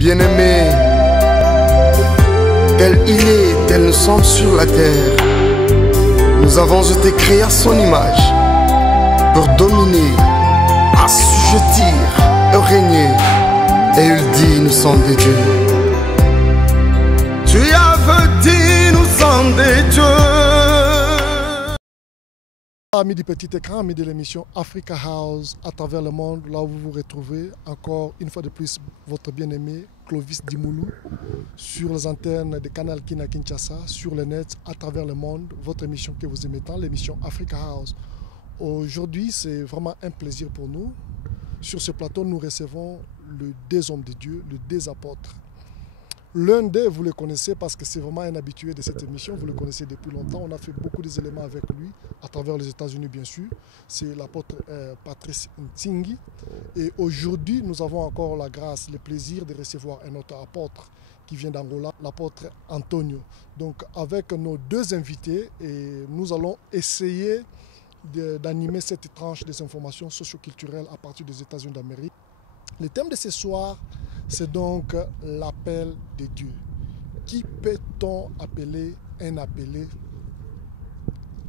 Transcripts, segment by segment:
Bien-aimé, tel il est, tel nous sommes sur la terre. Nous avons été créés à son image pour dominer, assujettir et régner. Et il dit, nous sommes des dieux. Tu avais dit, nous sommes des dieux. Amis du petit écran, amis de l'émission Africa House à travers le monde, là où vous vous retrouvez encore une fois de plus votre bien-aimé Clovis Dimoulou sur les antennes de Canal Kin à Kinshasa, sur le net, à travers le monde, votre émission que vous aimez tant, l'émission Africa House. Aujourd'hui, c'est vraiment un plaisir pour nous. Sur ce plateau, nous recevons le deux hommes de Dieu, le deux apôtres. L'un d'eux, vous le connaissez parce que c'est vraiment un habitué de cette émission, vous le connaissez depuis longtemps. On a fait beaucoup d'éléments avec lui, à travers les États-Unis bien sûr. C'est l'apôtre Patrice Ntsingui. Et aujourd'hui, nous avons encore la grâce, le plaisir de recevoir un autre apôtre qui vient d'Angola, l'apôtre Antonio. Donc avec nos deux invités, et nous allons essayer d'animer cette tranche des informations socio-culturelles à partir des États-Unis d'Amérique. Le thème de ce soir, c'est donc l'appel de Dieu. Qui peut-on appeler un appelé?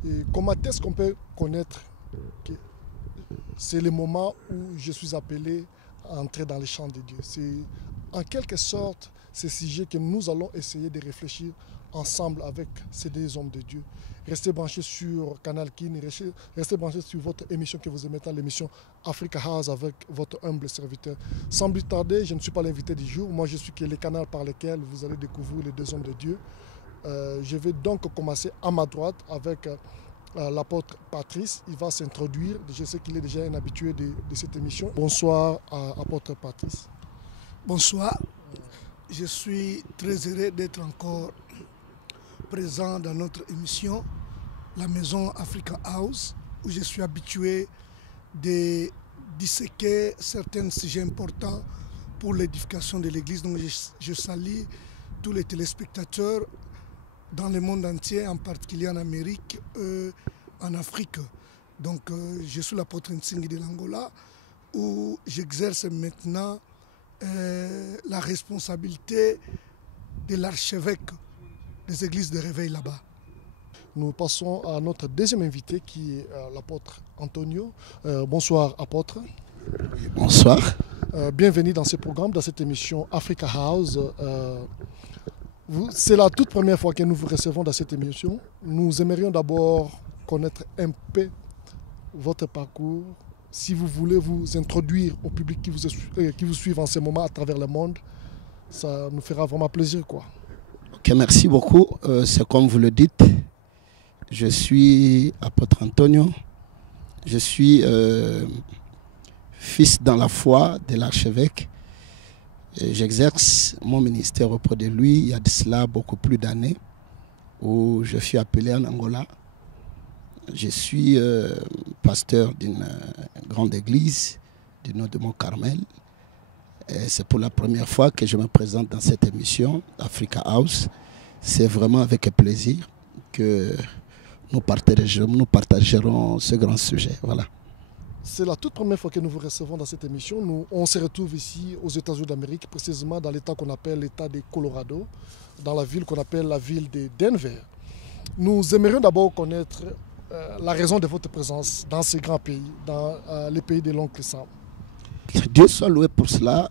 Et comment est-ce qu'on peut connaître que c'est le moment où je suis appelé à entrer dans les champs de Dieu? C'est en quelque sorte ce sujet que nous allons essayer de réfléchir ensemble avec ces deux hommes de Dieu. Restez branchés sur Canal Kin, restez branchés sur votre émission que vous aimez tant, l'émission Africa House avec votre humble serviteur. Sans plus tarder, je ne suis pas l'invité du jour, moi je suis le canal par lequel vous allez découvrir les deux hommes de Dieu. Je vais donc commencer à ma droite avec l'apôtre Patrice. Il va s'introduire, je sais qu'il est déjà un habitué de cette émission. Bonsoir apôtre Patrice. Bonsoir, je suis très heureux d'être encore présent dans notre émission, la maison Africa House, où je suis habitué de disséquer certains sujets importants pour l'édification de l'Église. Donc je salue tous les téléspectateurs dans le monde entier, en particulier en Amérique, en Afrique. Donc je suis l'apôtre Ntsingui de l'Angola, où j'exerce maintenant la responsabilité de l'archevêque des églises de réveil là-bas. Nous passons à notre deuxième invité qui est l'apôtre Antonio. Bonsoir apôtre. Bonsoir. Bienvenue dans ce programme, dans cette émission Africa House. C'est la toute première fois que nous vous recevons dans cette émission. Nous aimerions d'abord connaître un peu votre parcours. Si vous voulez vous introduire au public qui vous suit en ce moment à travers le monde, ça nous fera vraiment plaisir, quoi. Ok, merci beaucoup. C'est comme vous le dites, je suis apôtre Antonio. Je suis fils dans la foi de l'archevêque. J'exerce mon ministère auprès de lui il y a de cela beaucoup plus d'années, où je suis appelé en Angola. Je suis pasteur d'une grande église du nom de Mont-Carmel. C'est pour la première fois que je me présente dans cette émission Africa House. C'est vraiment avec plaisir que nous partagerons ce grand sujet. Voilà. C'est la toute première fois que nous vous recevons dans cette émission. On se retrouve ici aux États-Unis d'Amérique, précisément dans l'État qu'on appelle l'État de Colorado, dans la ville qu'on appelle la ville de Denver. Nous aimerions d'abord connaître la raison de votre présence dans ces grands pays, dans les pays de l'oncle Sam. Dieu soit loué pour cela.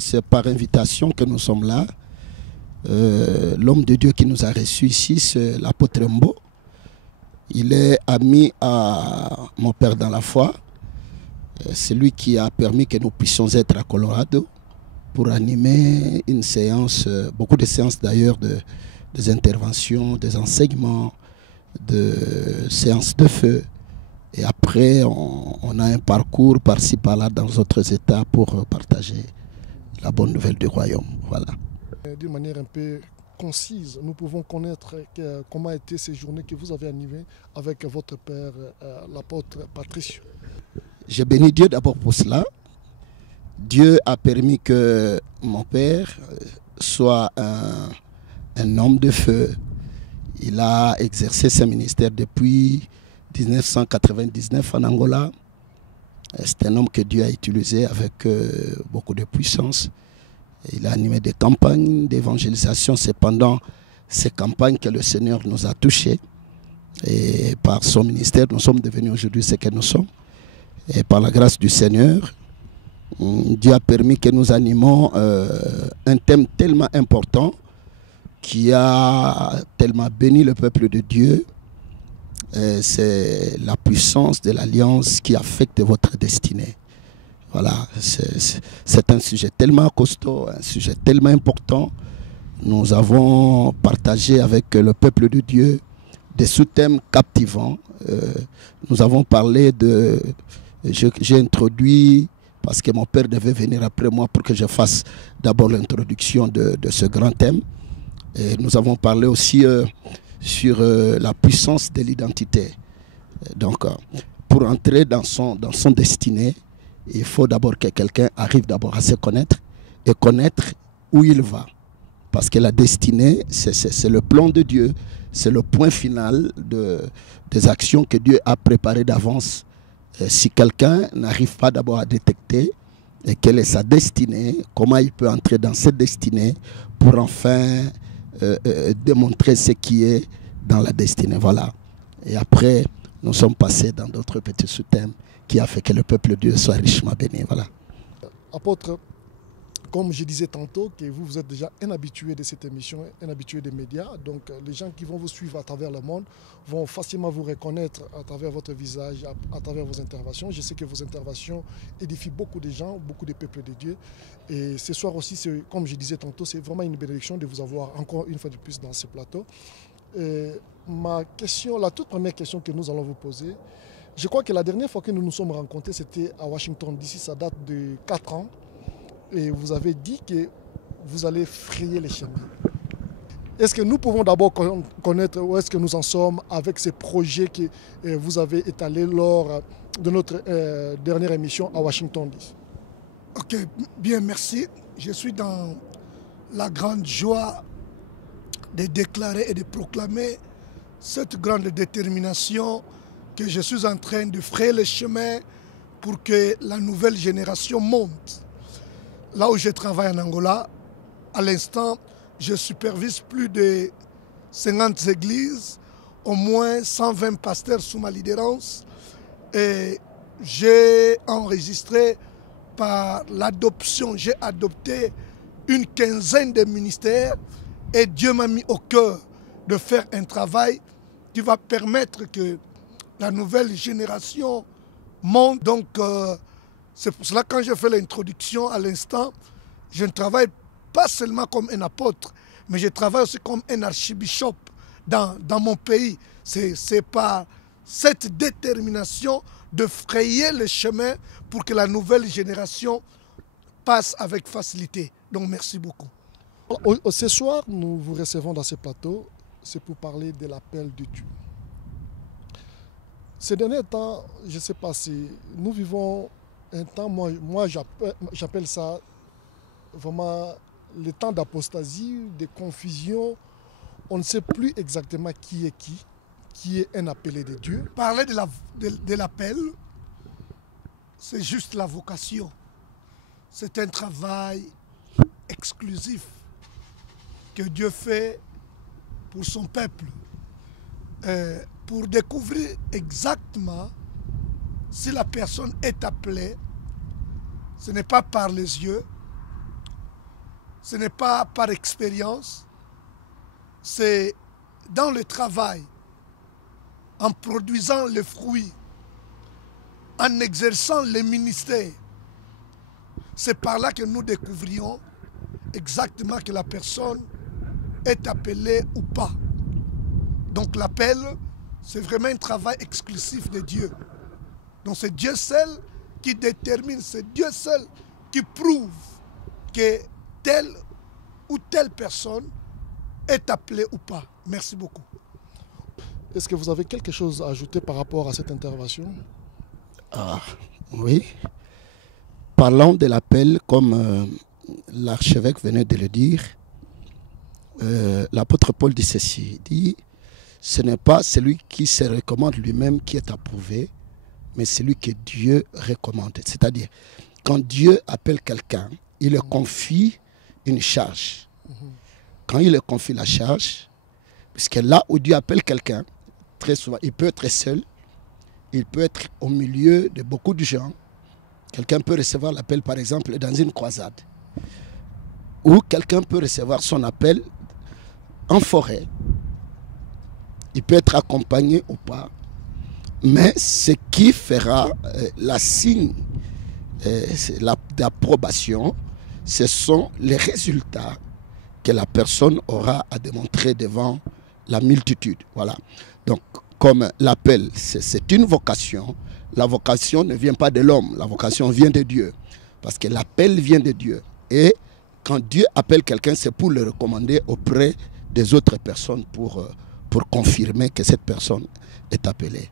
C'est par invitation que nous sommes là. L'homme de Dieu qui nous a reçus ici, c'est l'apôtre Mbo. Il est ami à mon père dans la foi. C'est lui qui a permis que nous puissions être à Colorado pour animer une séance, beaucoup de séances d'ailleurs, des interventions, des enseignements, de séances de feu. Et après, on a un parcours par-ci, par-là dans d'autres États pour partager la bonne nouvelle du royaume. Voilà. D'une manière un peu concise, nous pouvons connaître comment étaient ces journées que vous avez animées avec votre père, l'apôtre Patrice. Je bénis Dieu d'abord pour cela. Dieu a permis que mon père soit un homme de feu. Il a exercé ce ministère depuis 1999 en Angola. C'est un homme que Dieu a utilisé avec beaucoup de puissance. Il a animé des campagnes d'évangélisation. C'est pendant ces campagnes que le Seigneur nous a touchés. Et par son ministère, nous sommes devenus aujourd'hui ce que nous sommes. Et par la grâce du Seigneur, Dieu a permis que nous animons un thème tellement important qui a tellement béni le peuple de Dieu. C'est la puissance de l'alliance qui affecte votre destinée. Voilà, c'est un sujet tellement costaud, un sujet tellement important. Nous avons partagé avec le peuple de Dieu des sous-thèmes captivants. Nous avons parlé de... J'ai introduit, parce que mon père devait venir après moi pour que je fasse d'abord l'introduction de ce grand thème. Et nous avons parlé aussi sur la puissance de l'identité. Donc, pour entrer dans son destiné, il faut d'abord que quelqu'un arrive d'abord à se connaître et connaître où il va. Parce que la destinée, c'est le plan de Dieu, c'est le point final des actions que Dieu a préparées d'avance. Si quelqu'un n'arrive pas d'abord à détecter quelle est sa destinée, comment il peut entrer dans cette destinée pour enfin démontrer ce qui est dans la destinée. Voilà. Et après, nous sommes passés dans d'autres petits sous-thèmes qui a fait que le peuple de Dieu soit richement béni. Voilà. Apôtre, comme je disais tantôt, que vous êtes déjà un habitué de cette émission, un habitué des médias. Donc les gens qui vont vous suivre à travers le monde vont facilement vous reconnaître à travers votre visage, à travers vos interventions. Je sais que vos interventions édifient beaucoup de gens, beaucoup de peuples de Dieu. Et ce soir aussi, comme je disais tantôt, c'est vraiment une bénédiction de vous avoir encore une fois de plus dans ce plateau. Et ma question, la toute première question que nous allons vous poser, je crois que la dernière fois que nous nous sommes rencontrés, c'était à Washington DC, ça date de 4 ans. Et vous avez dit que vous allez frayer les chemins. Est-ce que nous pouvons d'abord connaître où est-ce que nous en sommes avec ces projets que vous avez étalés lors de notre dernière émission à Washington DC? Ok, bien, merci. Je suis dans la grande joie de déclarer et de proclamer cette grande détermination que je suis en train de frayer le chemin pour que la nouvelle génération monte. Là où je travaille en Angola, à l'instant, je supervise plus de 50 églises, au moins 120 pasteurs sous ma lidérance. Et j'ai enregistré par l'adoption, j'ai adopté une quinzaine de ministères et Dieu m'a mis au cœur de faire un travail qui va permettre que la nouvelle génération monte. Donc, c'est pour cela que quand je fais l'introduction à l'instant, je ne travaille pas seulement comme un apôtre, mais je travaille aussi comme un archibishop dans mon pays. C'est par cette détermination de frayer le chemin pour que la nouvelle génération passe avec facilité. Donc merci beaucoup. Ce soir, nous vous recevons dans ce plateau, c'est pour parler de l'appel de Dieu. Ces derniers temps, je ne sais pas si nous vivons un temps, moi j'appelle ça vraiment le temps d'apostasie, de confusion. On ne sait plus exactement qui est un appelé de Dieu. Parler de l'appel, c'est juste la vocation. C'est un travail exclusif que Dieu fait pour son peuple. Pour découvrir exactement si la personne est appelée, ce n'est pas par les yeux, ce n'est pas par expérience, c'est dans le travail, en produisant les fruits, en exerçant les ministères. C'est par là que nous découvrions exactement que la personne est appelée ou pas. Donc l'appel, c'est vraiment un travail exclusif de Dieu. Donc c'est Dieu seul qui détermine, c'est Dieu seul qui prouve que telle ou telle personne est appelée ou pas. Merci beaucoup. Est-ce que vous avez quelque chose à ajouter par rapport à cette intervention? Oui. Parlons de l'appel, comme l'archevêque venait de le dire. L'apôtre Paul dit ceci, il dit, ce n'est pas celui qui se recommande lui-même qui est approuvé, mais celui que Dieu recommande. C'est-à-dire, quand Dieu appelle quelqu'un, il le confie une charge. Quand il leur confie la charge, puisque là où Dieu appelle quelqu'un, très souvent, il peut être seul, il peut être au milieu de beaucoup de gens. Quelqu'un peut recevoir l'appel, par exemple, dans une croisade. Ou quelqu'un peut recevoir son appel en forêt. Il peut être accompagné ou pas. Mais ce qui fera la signe d'approbation, ce sont les résultats que la personne aura à démontrer devant la multitude. Voilà. Donc, comme l'appel, c'est une vocation, la vocation ne vient pas de l'homme, la vocation vient de Dieu. Parce que l'appel vient de Dieu. Et quand Dieu appelle quelqu'un, c'est pour le recommander auprès des autres personnes pour confirmer que cette personne est appelée.